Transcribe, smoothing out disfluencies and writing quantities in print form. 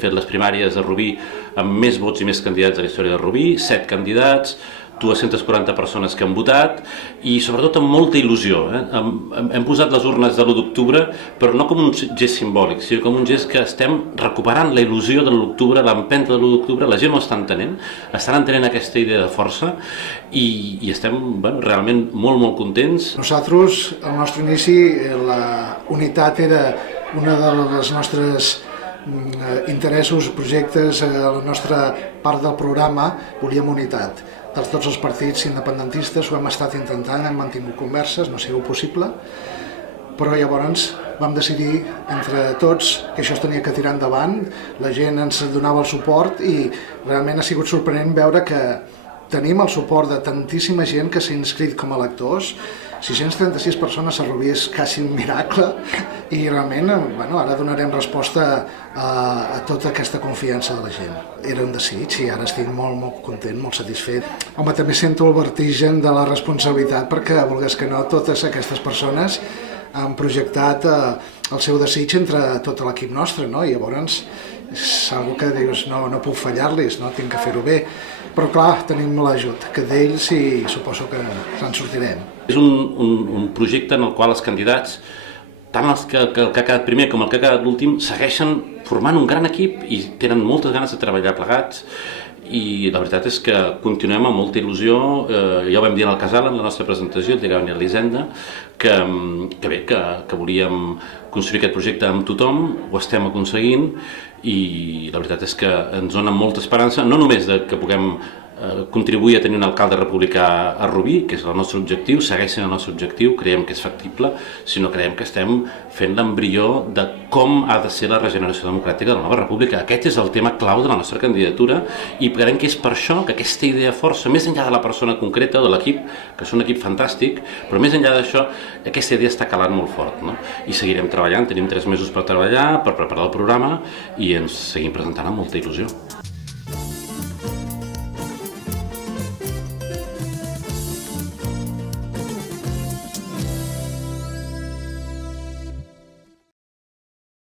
Fet les primàries a Rubí amb més vots i més candidats de la història de Rubí, 7 candidats, 240 persones que han votat i sobretot amb molta il·lusió. Hem posat les urnes de l'1 d'octubre, però no com un gest simbòlic, sinó com un gest que estem recuperant la il·lusió de l'1 d'octubre, l'empenta de l'1 d'octubre, la gent ho estan entenent aquesta idea de força i estem realment molt contents. Nosaltres, al nostre inici, la unitat era una de les nostres interessos, projectes, la nostra part del programa, volíem unitat. De tots els partits independentistes ho hem estat intentant, hem mantingut converses, no ha sigut possible, però llavors vam decidir entre tots que això es tenia que tirar endavant, la gent ens donava el suport i realment ha sigut sorprenent veure que tenim el suport de tantíssima gent que s'ha inscrit com a lectors. 636 persones a Rubí és quasi un miracle i realment ara donarem resposta a tota aquesta confiança de la gent. Era un desig i ara estic molt content, molt satisfet. Home, també sento el vertigen de la responsabilitat perquè, volgués que no, totes aquestes persones han projectat el seu desig entre tot l'equip nostre, no? I llavors és una que dius, no puc fallar-los, no? Tinc que fer-ho bé. Però clar, tenim l'ajut que d'ells i suposo que ens sortirem. És un projecte en el qual els candidats, tant el que ha quedat primer com el que ha quedat l'últim, segueixen formant un gran equip i tenen moltes ganes de treballar plegats i la veritat és que continuem amb molta il·lusió. Ja ho vam dir en el casal, en la nostra presentació, el dia que va venir l'Hisenda, que volíem construir aquest projecte amb tothom, ho estem aconseguint i la veritat és que ens dona molta esperança, no només que puguem contribuir a tenir un alcalde republicà a Rubí, que és el nostre objectiu, segueix sent el nostre objectiu, creiem que és factible, sinó creiem que estem fent l'embrió de com ha de ser la regeneració democràtica de la nova república. Aquest és el tema clau de la nostra candidatura i creiem que és per això que aquesta idea força, més enllà de la persona concreta o de l'equip, que és un equip fantàstic, però més enllà d'això, aquesta idea està calant molt fort, no? I seguirem treballant, tenim 3 mesos per treballar, per preparar el programa i ens seguim presentant amb molta il·lusió.